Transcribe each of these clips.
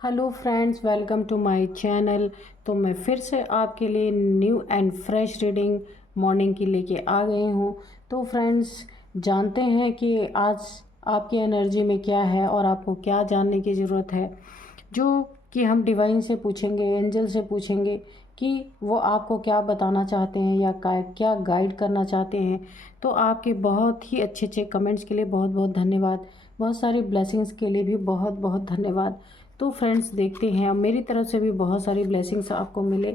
Hello friends, welcome to my channel. तो मैं फिर से आपके लिए new and fresh reading morning की लेके आ गई हूँ। तो फ्रेंड्स, जानते हैं कि आज आपकी एनर्जी में क्या है और आपको क्या जानने की ज़रूरत है, जो कि हम डिवाइन से पूछेंगे, एंजल से पूछेंगे कि वो आपको क्या बताना चाहते हैं या क्या गाइड करना चाहते हैं। तो आपके बहुत ही अच्छे अच्छे कमेंट्स के लिए बहुत बहुत धन्यवाद। बहुत सारी ब्लेसिंग्स के लिए भी बहुत बहुत धन्यवाद। तो फ्रेंड्स, देखते हैं, अब मेरी तरफ से भी बहुत सारी ब्लेसिंग्स आपको मिले।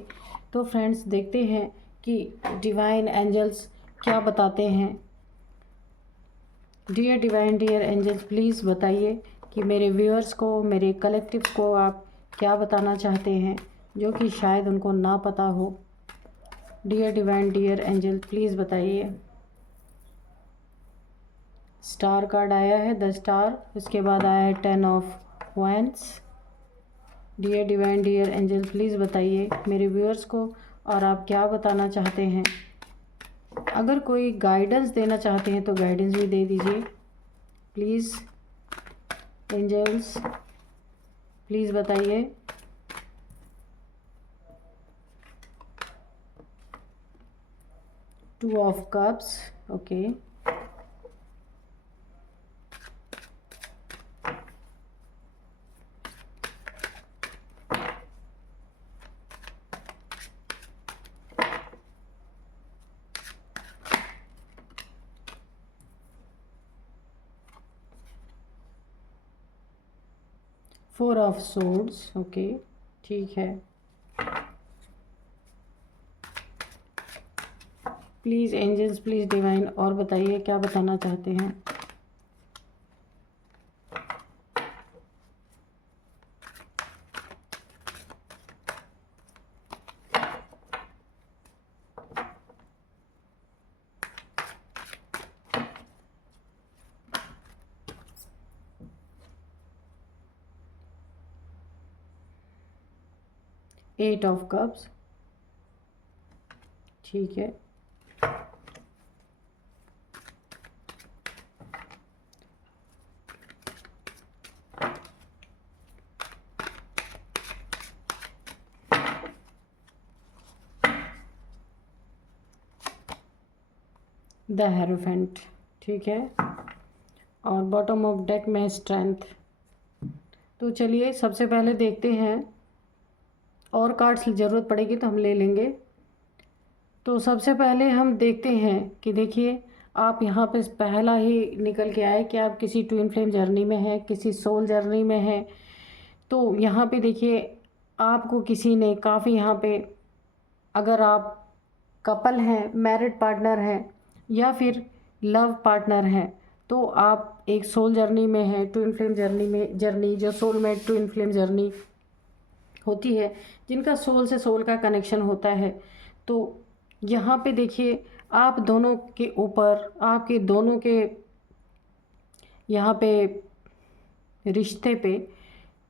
तो फ्रेंड्स, देखते हैं कि डिवाइन एंजल्स क्या बताते हैं। Dear divine, dear angels, please बताइए कि मेरे व्यूअर्स को, मेरे कलेक्टिव को आप क्या बताना चाहते हैं, जो कि शायद उनको ना पता हो। Dear divine, dear angel, please बताइए। स्टार कार्ड आया है, द स्टार। उसके बाद आया है 10 of wands. Dear divine, dear angel, please बताइए मेरे व्यूअर्स को और आप क्या बताना चाहते हैं। अगर कोई गाइडेंस देना चाहते हैं तो गाइडेंस भी दे दीजिए प्लीज़। एंजल्स, प्लीज़ बताइए। Two of cups, okay. 4 of swords, okay, ठीक है। प्लीज़ एंजल्स, प्लीज़ डिवाइन, और बताइए क्या बताना चाहते हैं। एट ऑफ कप्स, ठीक है। द हेरोफेंट, ठीक है। और बॉटम ऑफ डेक में स्ट्रेंथ। तो चलिए सबसे पहले देखते हैं, और कार्ड्स ज़रूरत पड़ेगी तो हम ले लेंगे। तो सबसे पहले हम देखते हैं कि देखिए, आप यहाँ पे पहला ही निकल के आए कि आप किसी ट्विन फ्लेम जर्नी में हैं, किसी सोल जर्नी में हैं। तो यहाँ पे देखिए, आपको किसी ने काफ़ी यहाँ पे, अगर आप कपल हैं, मैरिड पार्टनर हैं या फिर लव पार्टनर हैं, तो आप एक सोल जर्नी में हैं, ट्विन फ्लेम जर्नी में। जर्नी जो सोलमेट ट्विन फ्लेम जर्नी होती है, जिनका सोल से सोल का कनेक्शन होता है। तो यहाँ पे देखिए, आप दोनों के ऊपर, आपके दोनों के यहाँ पे रिश्ते पे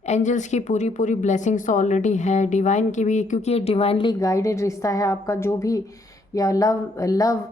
एंजल्स की पूरी पूरी ब्लेसिंग्स तो ऑलरेडी है, डिवाइन की भी, क्योंकि ये डिवाइनली गाइडेड रिश्ता है आपका, जो भी, या लव लव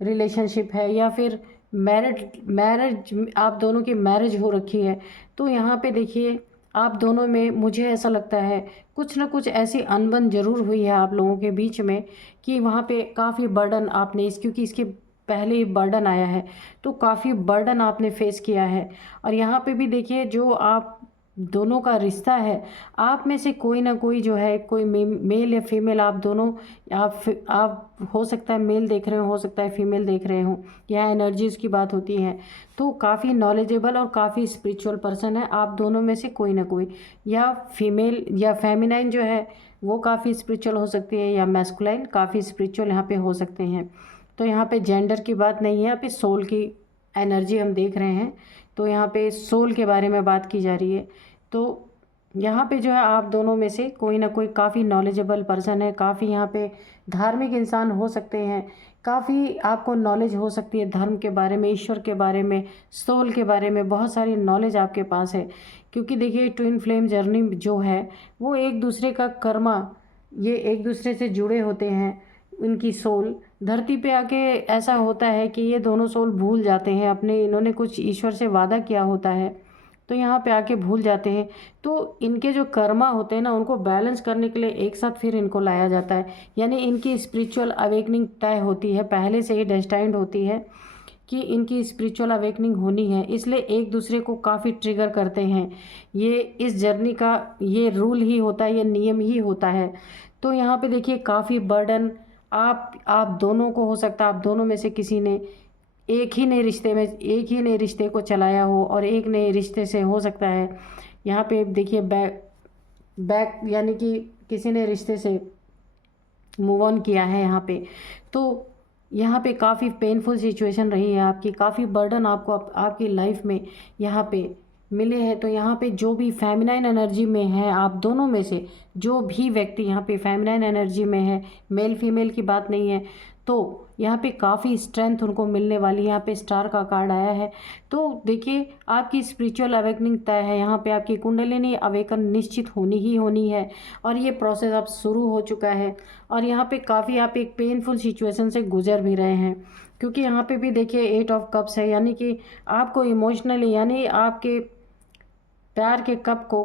रिलेशनशिप है या फिर मैरिज आप दोनों की मैरिज हो रखी है। तो यहाँ पे देखिए, आप दोनों में मुझे ऐसा लगता है कुछ ना कुछ ऐसी अनबन ज़रूर हुई है आप लोगों के बीच में, कि वहाँ पे काफ़ी बर्डन आपने क्योंकि इसके पहले ही बर्डन आया है, तो काफ़ी बर्डन आपने फेस किया है। और यहाँ पे भी देखिए, जो आप दोनों का रिश्ता है, आप में से कोई ना कोई जो है, कोई मेल या फीमेल, आप दोनों, आप हो सकता है मेल देख रहे हो सकता है फीमेल देख रहे हो, यहाँ एनर्जीज़ की बात होती है। तो काफ़ी नॉलेजेबल और काफ़ी स्पिरिचुअल पर्सन है आप दोनों में से कोई ना कोई, या फीमेल या फेमिनाइन जो है वो काफ़ी स्पिरिचुअल हो सकती है, या मैस्कुलाइन काफ़ी स्पिरिचुअल यहाँ पे हो सकते हैं। तो यहाँ पे जेंडर की बात नहीं है, यहाँ पे सोल की एनर्जी हम देख रहे हैं। तो यहाँ पे सोल के बारे में बात की जा रही है। तो यहाँ पे जो है, आप दोनों में से कोई ना कोई काफ़ी नॉलेजेबल पर्सन है, काफ़ी यहाँ पे धार्मिक इंसान हो सकते हैं, काफ़ी आपको नॉलेज हो सकती है धर्म के बारे में, ईश्वर के बारे में, सोल के बारे में, बहुत सारी नॉलेज आपके पास है। क्योंकि देखिए, ट्विन फ्लेम जर्नी जो है वो एक दूसरे का कर्मा, ये एक दूसरे से जुड़े होते हैं। उनकी सोल धरती पे आके ऐसा होता है कि ये दोनों सोल भूल जाते हैं अपने, इन्होंने कुछ ईश्वर से वादा किया होता है, तो यहाँ पे आके भूल जाते हैं। तो इनके जो कर्मा होते हैं ना, उनको बैलेंस करने के लिए एक साथ फिर इनको लाया जाता है। यानी इनकी स्पिरिचुअल अवेकनिंग तय होती है, पहले से ही डेस्टाइंड होती है कि इनकी स्पिरिचुअल अवेकनिंग होनी है, इसलिए एक दूसरे को काफ़ी ट्रिगर करते हैं। ये इस जर्नी का ये रूल ही होता है, ये नियम ही होता है। तो यहाँ पे देखिए काफ़ी बर्डन आप दोनों को हो सकता है, आप दोनों में से किसी ने एक ही नए रिश्ते को चलाया हो और एक नए रिश्ते से हो सकता है। यहाँ पे देखिए बैक यानी कि किसी ने रिश्ते से मूव ऑन किया है यहाँ पे। तो यहाँ पे काफ़ी पेनफुल सिचुएशन रही है आपकी, काफ़ी बर्डन आपको आपकी लाइफ में यहाँ पे मिले हैं। तो यहाँ पे जो भी फेमिनाइन एनर्जी में है, आप दोनों में से जो भी व्यक्ति यहाँ पे फेमिनाइन एनर्जी में है, मेल फीमेल की बात नहीं है, तो यहाँ पे काफ़ी स्ट्रेंथ उनको मिलने वाली है। यहाँ पे स्टार का कार्ड आया है। तो देखिए आपकी स्पिरिचुअल अवेकनिंग तय है, यहाँ पे आपकी कुंडलिनी अवेकन निश्चित होनी ही होनी है और ये प्रोसेस अब शुरू हो चुका है। और यहाँ पे काफ़ी आप एक पेनफुल सिचुएशन से गुजर भी रहे हैं, क्योंकि यहाँ पे भी देखिए 8 ऑफ कप्स है, यानी कि आपको इमोशनली यानी आपके प्यार के कप को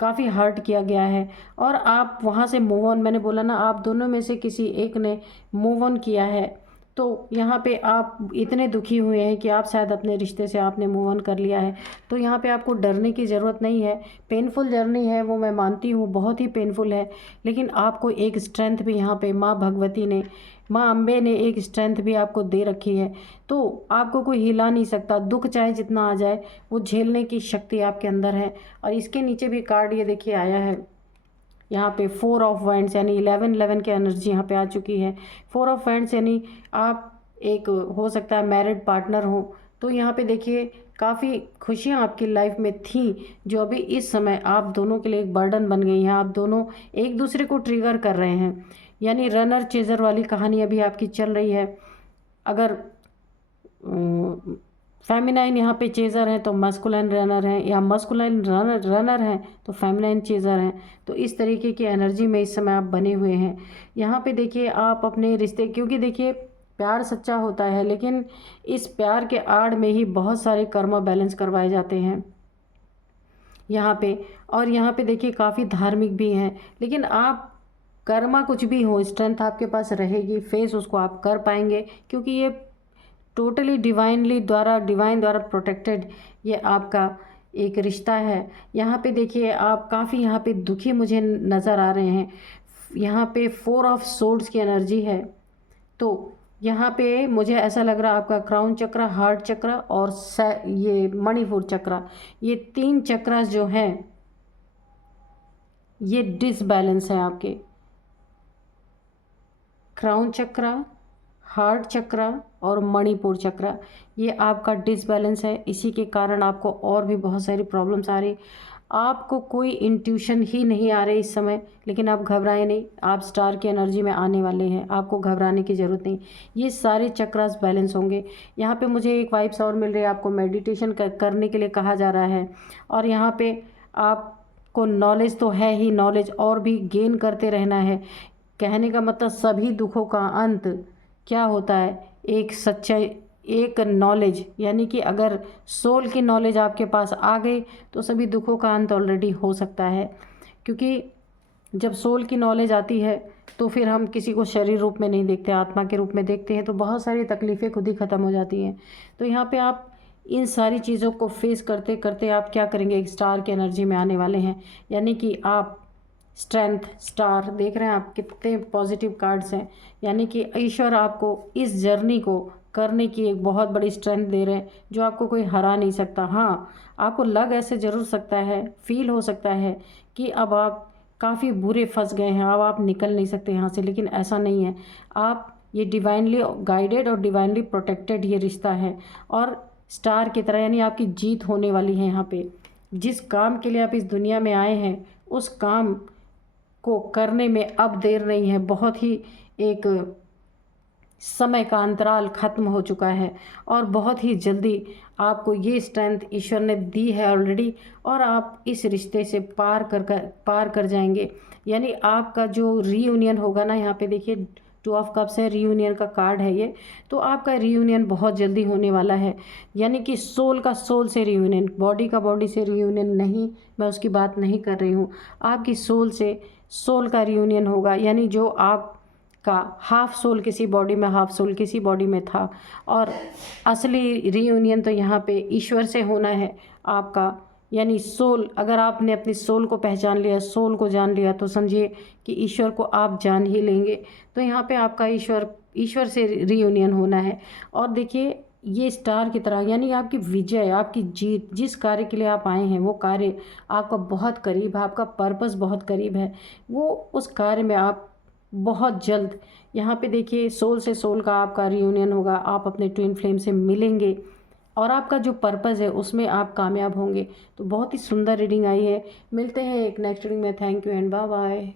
काफ़ी हर्ट किया गया है और आप वहाँ से मूव ऑन, मैंने बोला ना आप दोनों में से किसी एक ने मूव ऑन किया है। तो यहाँ पे आप इतने दुखी हुए हैं कि आप शायद अपने रिश्ते से आपने मूव ऑन कर लिया है। तो यहाँ पे आपको डरने की ज़रूरत नहीं है। पेनफुल जर्नी है वो, मैं मानती हूँ बहुत ही पेनफुल है, लेकिन आपको एक स्ट्रेंथ भी यहाँ पे माँ भगवती ने, माँ अम्बे ने एक स्ट्रेंथ भी आपको दे रखी है। तो आपको कोई हिला नहीं सकता, दुख चाहे जितना आ जाए वो झेलने की शक्ति आपके अंदर है। और इसके नीचे भी कार्ड ये देखिए आया है, यहाँ पे 4 ऑफ वाइंड्स यानी 11 की एनर्जी यहाँ पे आ चुकी है। 4 ऑफ वाइंड्स यानी आप एक हो सकता है मैरिड पार्टनर हो। तो यहाँ पे देखिए काफ़ी खुशियाँ आपकी लाइफ में थी, जो अभी इस समय आप दोनों के लिए एक बर्डन बन गई हैं। आप दोनों एक दूसरे को ट्रिगर कर रहे हैं, यानी रनर चेजर वाली कहानी अभी आपकी चल रही है। अगर फेमिनाइन यहाँ पे चेज़र है तो मस्कुलाइन रनर है, या मस्कुलाइन रनर है तो फेमिनाइन चेज़र हैं। तो इस तरीके की एनर्जी में इस समय आप बने हुए हैं। यहाँ पे देखिए आप अपने रिश्ते, क्योंकि देखिए प्यार सच्चा होता है, लेकिन इस प्यार के आड़ में ही बहुत सारे कर्मा बैलेंस करवाए जाते हैं यहाँ पे। और यहाँ पे देखिए काफ़ी धार्मिक भी हैं, लेकिन आप कर्मा कुछ भी हो, स्ट्रेंथ आपके पास रहेगी, फेस उसको आप कर पाएंगे, क्योंकि ये टोटली डिवाइन द्वारा प्रोटेक्टेड ये आपका एक रिश्ता है। यहाँ पे देखिए आप काफ़ी यहाँ पे दुखी मुझे नज़र आ रहे हैं। यहाँ पे 4 ऑफ सोर्ड्स की एनर्जी है। तो यहाँ पे मुझे ऐसा लग रहा है आपका क्राउन चक्र, हार्ट चक्र और ये मणिपुर चक्र, ये 3 चक्र जो हैं ये डिसबैलेंस है आपके। क्राउन चक्र, हार्ट चक्र और मणिपुर चक्र, ये आपका डिसबैलेंस है। इसी के कारण आपको और भी बहुत सारी प्रॉब्लम्स आ रही। आपको कोई इंट्यूशन ही नहीं आ रही इस समय, लेकिन आप घबराए नहीं, आप स्टार की एनर्जी में आने वाले हैं, आपको घबराने की ज़रूरत नहीं। ये सारे चक्रास बैलेंस होंगे। यहाँ पे मुझे एक वाइब्स और मिल रही है, आपको मेडिटेशन करने के लिए कहा जा रहा है। और यहाँ पे आपको नॉलेज तो है ही, नॉलेज और भी गेन करते रहना है। कहने का मतलब सभी दुखों का अंत क्या होता है, एक सच्चाई, एक नॉलेज, यानी कि अगर सोल की नॉलेज आपके पास आ गई तो सभी दुखों का अंत ऑलरेडी हो सकता है। क्योंकि जब सोल की नॉलेज आती है तो फिर हम किसी को शरीर रूप में नहीं देखते, आत्मा के रूप में देखते हैं, तो बहुत सारी तकलीफ़ें खुद ही ख़त्म हो जाती हैं। तो यहाँ पे आप इन सारी चीज़ों को फेस करते करते आप क्या करेंगे, एक स्टार की एनर्जी में आने वाले हैं। यानी कि आप स्ट्रेंथ, स्टार देख रहे हैं आप, कितने पॉजिटिव कार्ड्स हैं। यानी कि ईश्वर आपको इस जर्नी को करने की एक बहुत बड़ी स्ट्रेंथ दे रहे हैं, जो आपको कोई हरा नहीं सकता। हाँ, आपको लग ऐसे ज़रूर सकता है, फील हो सकता है कि अब आप काफ़ी बुरे फंस गए हैं, अब आप निकल नहीं सकते यहाँ से, लेकिन ऐसा नहीं है। आप ये डिवाइनली गाइडेड और डिवाइनली प्रोटेक्टेड ये रिश्ता है, और स्टार की तरह यानी आपकी जीत होने वाली है। यहाँ पे जिस काम के लिए आप इस दुनिया में आए हैं, उस काम को करने में अब देर नहीं है। बहुत ही एक समय का अंतराल ख़त्म हो चुका है और बहुत ही जल्दी आपको ये स्ट्रेंथ ईश्वर ने दी है ऑलरेडी, और आप इस रिश्ते से पार कर जाएंगे। यानी आपका जो रीयूनियन होगा ना, यहाँ पे देखिए टू ऑफ कप्स है, रीयूनियन का कार्ड है ये। तो आपका रीयूनियन बहुत जल्दी होने वाला है, यानी कि सोल का सोल से रीयूनियन, बॉडी का बॉडी से रीयूनियन नहीं, मैं उसकी बात नहीं कर रही हूँ। आपकी सोल से सोल का रीयूनियन होगा, यानी जो आप का हाफ सोल किसी बॉडी में, हाफ सोल किसी बॉडी में था। और असली रीयूनियन तो यहाँ पे ईश्वर से होना है आपका, यानी सोल, अगर आपने अपनी सोल को पहचान लिया, सोल को जान लिया, तो समझिए कि ईश्वर को आप जान ही लेंगे। तो यहाँ पे आपका ईश्वर से रीयूनियन होना है। और देखिए ये स्टार की तरह, यानी आपकी विजय, आपकी जीत, जिस कार्य के लिए आप आए हैं वो कार्य आपका बहुत करीब है, आपका पर्पस बहुत करीब है। वो उस कार्य में आप बहुत जल्द, यहाँ पे देखिए सोल से सोल का आपका रियूनियन होगा, आप अपने ट्विन फ्लेम से मिलेंगे और आपका जो पर्पज़ है उसमें आप कामयाब होंगे। तो बहुत ही सुंदर रीडिंग आई है। मिलते हैं एक नेक्स्ट रीडिंग में। Thank you and bye bye.